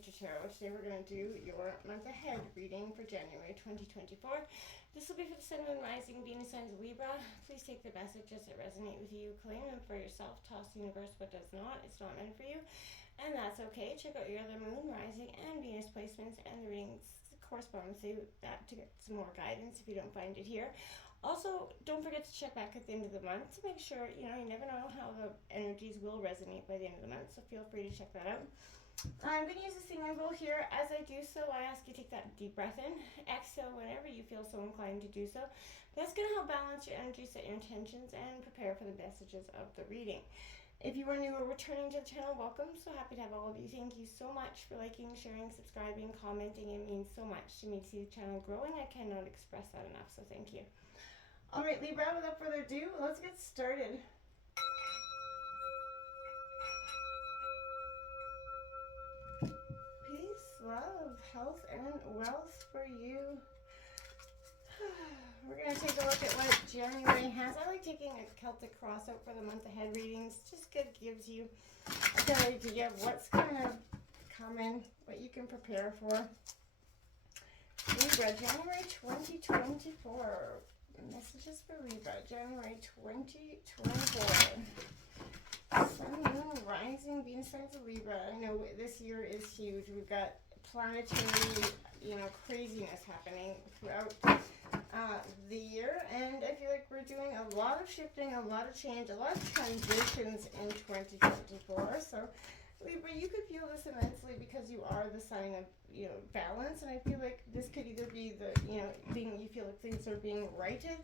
Future Tarot. Today we're going to do your month ahead reading for January 2024. This will be for the Sun, Moon, Rising, Venus signs of Libra. Please take the messages that resonate with you, claim them for yourself, toss the universe what does not. It's not meant for you, and that's okay. Check out your other Moon, Rising, and Venus placements and the readings correspond to that to get some more guidance if you don't find it here. Also, don't forget to check back at the end of the month to make sure, you never know how the energies will resonate by the end of the month, so feel free to check that out. I'm going to use the singing bowl here. As I do so, I ask you to take that deep breath in, exhale whenever you feel so inclined to do so. That's going to help balance your energy, set your intentions, and prepare for the messages of the reading. If you are new or returning to the channel, welcome. So happy to have all of you. Thank you so much for liking, sharing, subscribing, commenting. It means so much to me to see the channel growing. I cannot express that enough, so thank you. All right, Libra, without further ado, let's get started. Peace, love, health, and wealth for you. We're going to take a look at what January has. I like taking a Celtic cross out for the month ahead readings. Just good, gives you a good idea of what's going to come in, what you can prepare for. Libra, January 2024. Messages for Libra, January 2024. Sun, Moon, Rising, Venus signs of Libra. I know this year is huge. We've got planetary, craziness happening throughout the year, and I feel like we're doing a lot of shifting, a lot of change, a lot of transitions in 2024. So Libra, you could feel this immensely because you are the sign of, balance, and I feel like this could either be the, you feel like things are being righted,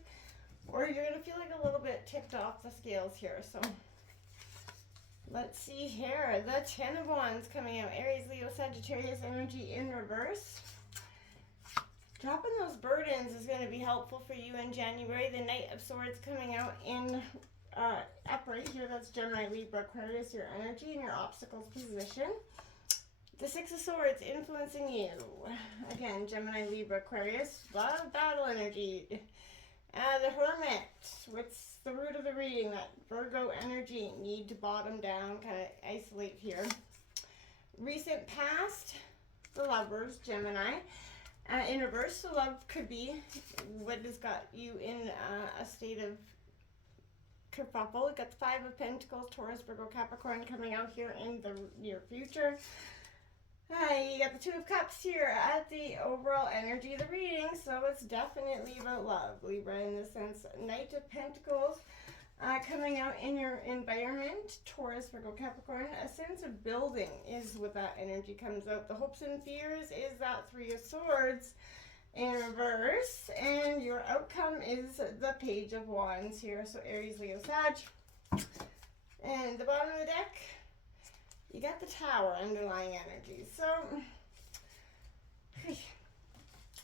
or you're going to feel like a little bit tipped off the scales here. So let's see here. The Ten of Wands coming out. Aries, Leo, Sagittarius energy in reverse. Dropping those burdens is going to be helpful for you in January. The Knight of Swords coming out in upright here. That's Gemini, Libra, Aquarius, your energy and your obstacles position. The Six of Swords influencing you. Again, Gemini, Libra, Aquarius, a lot of battle energy. The Hermit, what's the root of the reading? That Virgo energy, need to bottom down, kind of isolate here. Recent past, the Lovers, Gemini. In reverse, the love could be what has got you in a state of kerfuffle. We've got the Five of Pentacles, Taurus, Virgo, Capricorn coming out here in the near future. You got the Two of Cups here at the overall energy of the reading, so it's definitely about love, Libra, in this sense. Knight of Pentacles coming out in your environment, Taurus, Virgo, Capricorn. A sense of building is what that energy comes out. The hopes and fears is that Three of Swords in reverse, and your outcome is the Page of Wands here. So Aries, Leo, Sag. And the bottom of the deck, you got the Tower, underlying energy. So,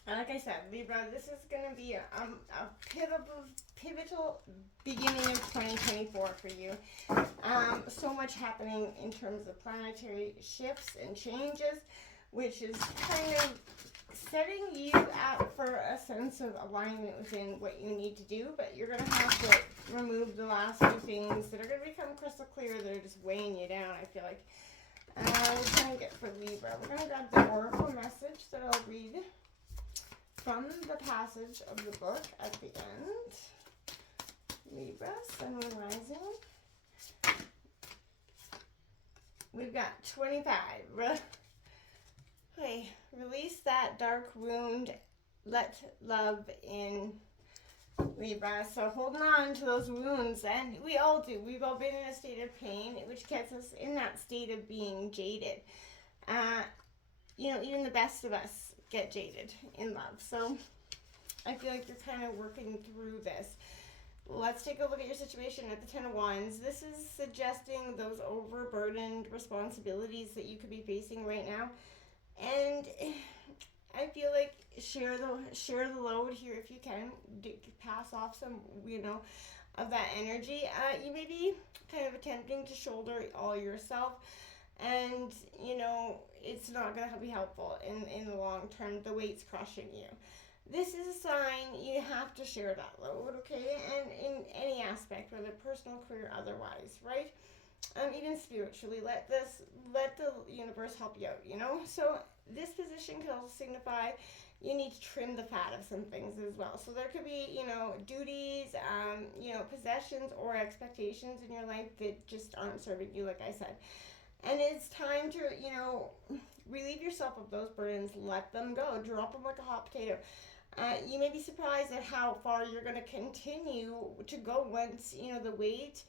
like I said, Libra, this is going to be a pivotal beginning of 2024 for you. So much happening in terms of planetary shifts and changes, which is kind of setting you up for a sense of alignment within what you need to do, but you're going to have to remove the last few things that are going to become crystal clear that are just weighing you down, I feel like. We're trying to get for Libra. We're going to grab the Oracle message that I'll read from the passage of the book at the end. Libra, Sun, Moon, Rising. We've got 25. Okay, release that dark wound. Let love in, Libra. So holding on to those wounds, and we all do. We've all been in a state of pain, which gets us in that state of being jaded. Even the best of us get jaded in love. So I feel like you're kind of working through this. Let's take a look at your situation at the Ten of Wands. This is suggesting those overburdened responsibilities that you could be facing right now. And I feel like share the load here if you can. Pass off some, of that energy. You may be kind of attempting to shoulder it all yourself, and it's not going to be helpful in the long term. The weight's crushing you. This is a sign you have to share that load, okay? And in any aspect, whether personal, career, otherwise, right? even spiritually. Let the universe help you out, you know? So this position could also signify you need to trim the fat of some things as well. So there could be, duties, possessions or expectations in your life that just aren't serving you, like I said. And it's time to, relieve yourself of those burdens. Let them go. Drop them like a hot potato. You may be surprised at how far you're going to continue to go once, the weight,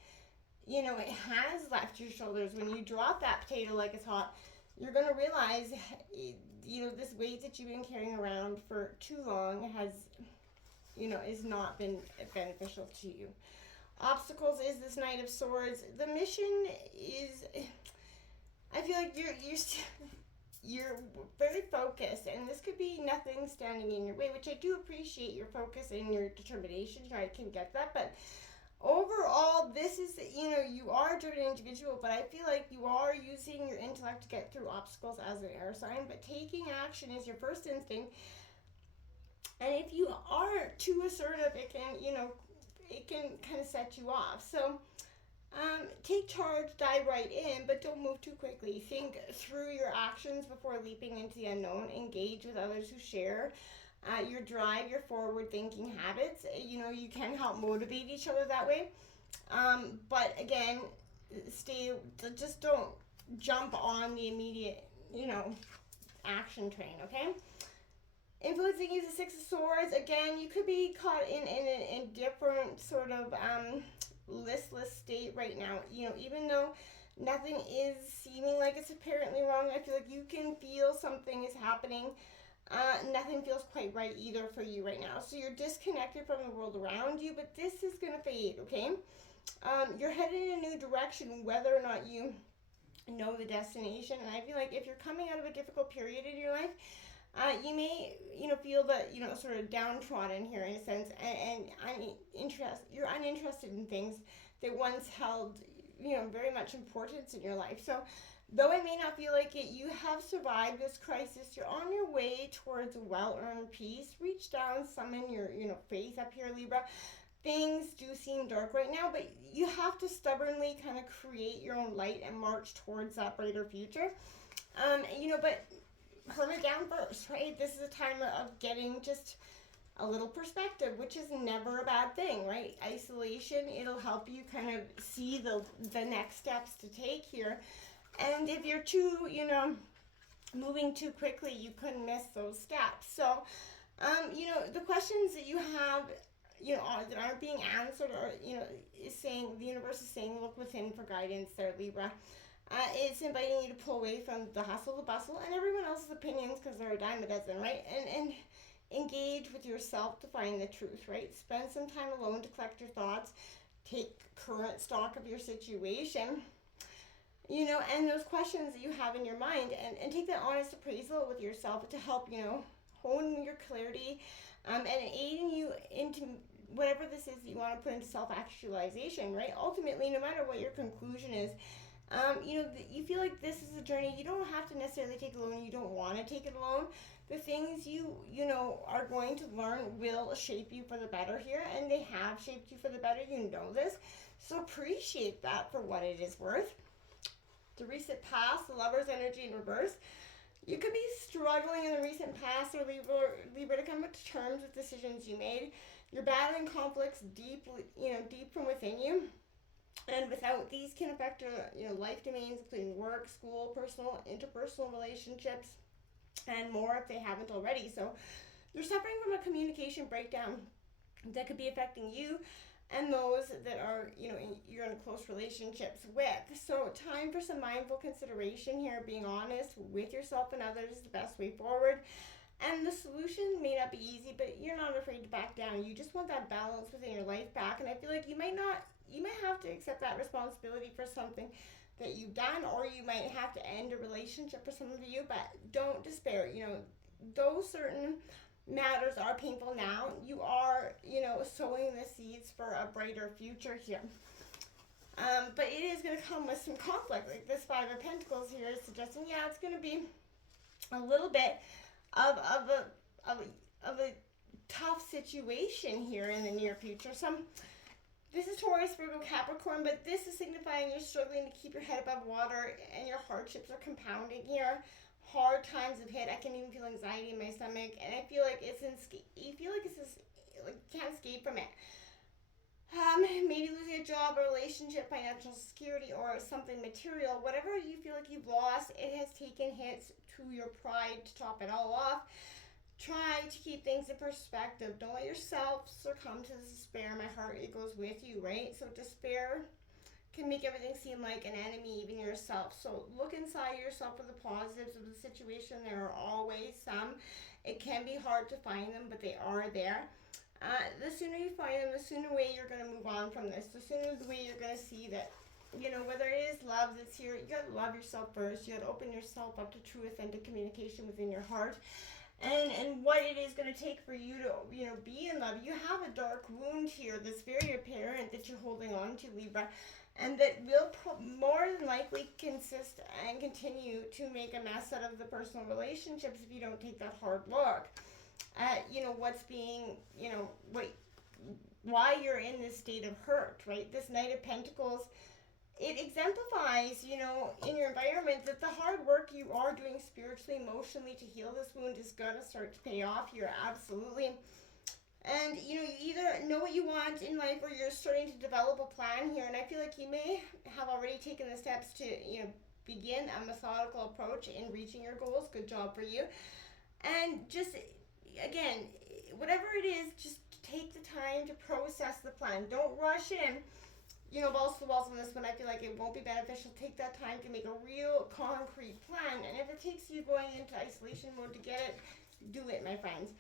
it has left your shoulders. When you drop that potato like it's hot, you're going to realize, this weight that you've been carrying around for too long has, is not been beneficial to you. Obstacles is this Knight of Swords. The mission is, I feel like you're very focused, and this could be nothing standing in your way, which I do appreciate your focus and your determination. I can get that, but overall, this is, you are a driven individual, but I feel like you are using your intellect to get through obstacles as an air sign, but taking action is your first instinct. And if you are too assertive, it can kind of set you off. So take charge, dive right in, but don't move too quickly. Think through your actions before leaping into the unknown. Engage with others who share your drive, your forward-thinking habits. You can help motivate each other that way. But again, just don't jump on the immediate, action train, okay? Influencing you is the Six of Swords. Again, you could be caught in a different sort of listless state right now. Even though nothing is seeming like it's apparently wrong, I feel like you can feel something is happening. Nothing feels quite right either for you right now. So you're disconnected from the world around you, but this is going to fade, okay? You're headed in a new direction, whether or not you know the destination. And I feel like if you're coming out of a difficult period in your life, you may, feel that, sort of downtrodden here in a sense, and you're uninterested in things that once held, very much importance in your life. So though it may not feel like it, you have survived this crisis. You're on your way towards well-earned peace. Reach down, summon your, faith up here, Libra. Things do seem dark right now, but you have to stubbornly kind of create your own light and march towards that brighter future. But Hermit down first, right? This is a time of getting just a little perspective, which is never a bad thing, right? Isolation, it'll help you kind of see the next steps to take here. And if you're too, moving too quickly, you could miss those steps. So, the questions that you have, that aren't being answered, or, the universe is saying, look within for guidance there, Libra. It's inviting you to pull away from the hustle, the bustle, and everyone else's opinions, because they're a dime a dozen, right? And engage with yourself to find the truth, right? Spend some time alone to collect your thoughts. Take current stock of your situation, and those questions that you have in your mind, and take that honest appraisal with yourself to help, hone your clarity, and aiding you into whatever this is that you want to put into self-actualization, right? Ultimately, no matter what your conclusion is, you feel like this is a journey. You don't have to necessarily take it alone. You don't want to take it alone. The things you are going to learn will shape you for the better here, and they have shaped you for the better. You know this. So appreciate that for what it is worth. The recent past, the Lover's energy in reverse. You could be struggling in the recent past, or Libra, to come to terms with decisions you made. You're battling conflicts deep from within you. And without these can affect your life domains, including work, school, personal, interpersonal relationships, and more if they haven't already. So you're suffering from a communication breakdown that could be affecting you and those that are, you're in close relationships with. So time for some mindful consideration here. Being honest with yourself and others is the best way forward. And the solution may not be easy, but you're not afraid to back down. You just want that balance within your life back. And I feel like you might have to accept that responsibility for something that you've done, or you might have to end a relationship for some of you, but don't despair. Those certain matters are painful now. You are, sowing the seeds for a brighter future here. But it is going to come with some conflict. Like this Five of Pentacles here is suggesting, it's going to be a little bit of a tough situation here in the near future. This is Taurus, Virgo, Capricorn, but this is signifying you're struggling to keep your head above water and your hardships are compounding here. Hard times have hit. I can even feel anxiety in my stomach, and I feel like you feel like like you can't escape from it. Maybe losing a job, a relationship, financial security, or something material. Whatever you feel like you've lost, it has taken hits to your pride to top it all off. Try to keep things in perspective. Don't let yourself succumb to despair. My heart, it goes with you, right? So despair can make everything seem like an enemy, even yourself. So look inside yourself for the positives of the situation. There are always some. It can be hard to find them, but they are there. The sooner you find them, the sooner way you're going to move on from this. The sooner the way you're going to see that, whether it is love that's here, you got to love yourself first. You got to open yourself up to true, authentic communication within your heart. And what it is going to take for you to, be in love. You have a dark wound here that's very apparent that you're holding on to, Libra, and that will more than likely consist and continue to make a mess out of the personal relationships if you don't take that hard look at, what's being, why you're in this state of hurt, right? This Knight of Pentacles, it exemplifies, in your environment that the hard work you are doing spiritually, emotionally to heal this wound is going to start to pay off here, absolutely. And, you either know what you want in life or you're starting to develop a plan here. And I feel like you may have already taken the steps to, begin a methodical approach in reaching your goals. Good job for you. And just, again, whatever it is, just take the time to process the plan. Don't rush in. Balls to the walls on this one. I feel like it won't be beneficial. Take that time to make a real concrete plan. And if it takes you going into isolation mode to get it, do it, my friends.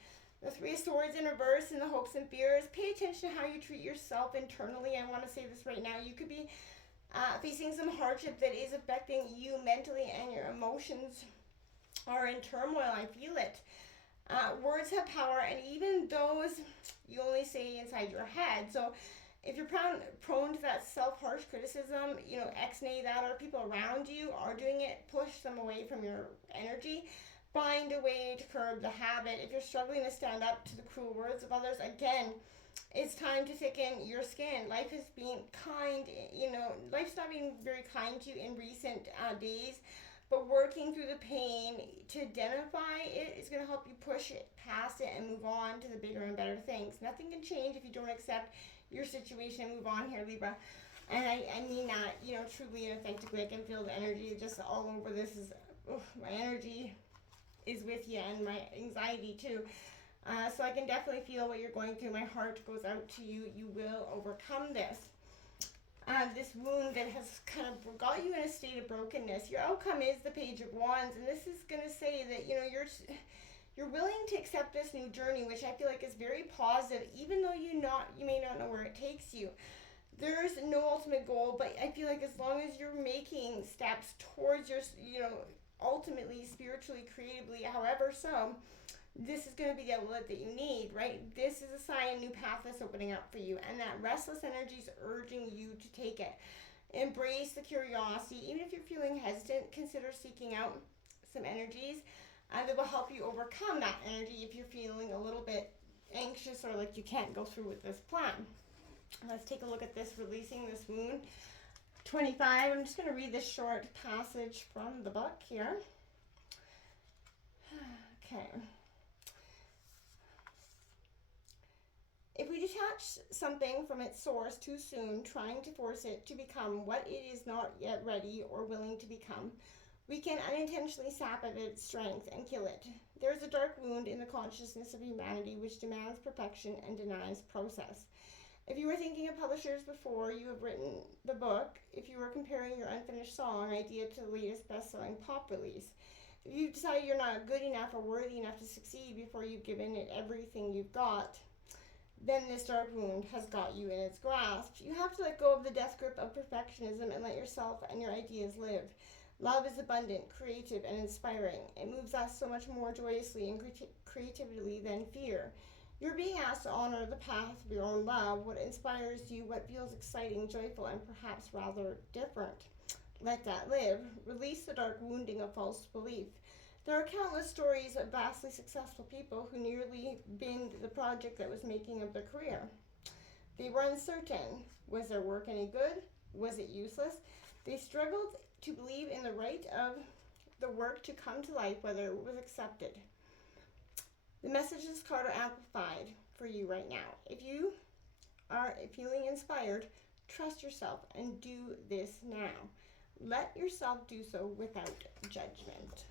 The Three of Swords in reverse and the hopes and fears. Pay attention to how you treat yourself internally. I want to say this right now. You could be facing some hardship that is affecting you mentally, and your emotions are in turmoil. I feel it. Words have power, and even those you only say inside your head. So if you're prone to that self-harsh criticism, ex-nay that, or people around you are doing it, push them away from your energy. Find a way to curb the habit. If you're struggling to stand up to the cruel words of others, again, it's time to thicken your skin. Life is being kind, life's not being very kind to you in recent days, but working through the pain to identify it is going to help you push it past it and move on to the bigger and better things. Nothing can change if you don't accept your situation and move on here, Libra. And I mean that, truly and authentically. I can feel the energy just all over this. My energy is with you, and my anxiety too. So I can definitely feel what you're going through. My heart goes out to you. You will overcome this. This wound that has kind of got you in a state of brokenness. Your outcome is the Page of Wands, and this is going to say that, you're willing to accept this new journey, which I feel like is very positive, even though you may not know where it takes you. There's no ultimate goal, but I feel like as long as you're making steps towards your, ultimately, spiritually, creatively, however so, this is going to be the outlet that you need, right? This is a sign a new path is opening up for you, and that restless energy is urging you to take it. Embrace the curiosity. Even if you're feeling hesitant, consider seeking out some energies that will help you overcome that energy if you're feeling a little bit anxious or like you can't go through with this plan. Let's take a look at this, releasing this wound. 25, I'm just going to read this short passage from the book here. Okay. If we detach something from its source too soon, trying to force it to become what it is not yet ready or willing to become, we can unintentionally sap at its strength and kill it. There is a dark wound in the consciousness of humanity which demands perfection and denies process. If you were thinking of publishers before you have written the book, if you were comparing your unfinished song idea to the latest best-selling pop release, if you've decided you're not good enough or worthy enough to succeed before you've given it everything you've got, then this dark wound has got you in its grasp. You have to let go of the death grip of perfectionism and let yourself and your ideas live. Love is abundant, creative, and inspiring. It moves us so much more joyously and creatively than fear. You're being asked to honor the path of your own love, what inspires you, what feels exciting, joyful, and perhaps rather different. Let that live. Release the dark wounding of false belief. There are countless stories of vastly successful people who nearly binned the project that was making of their career. They were uncertain. Was their work any good? Was it useless? They struggled to believe in the right of the work to come to life, whether it was accepted. The messages card are amplified for you right now. If you are feeling inspired, trust yourself and do this now. Let yourself do so without judgment.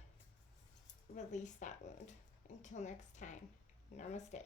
Release that wound. Until next time, namaste.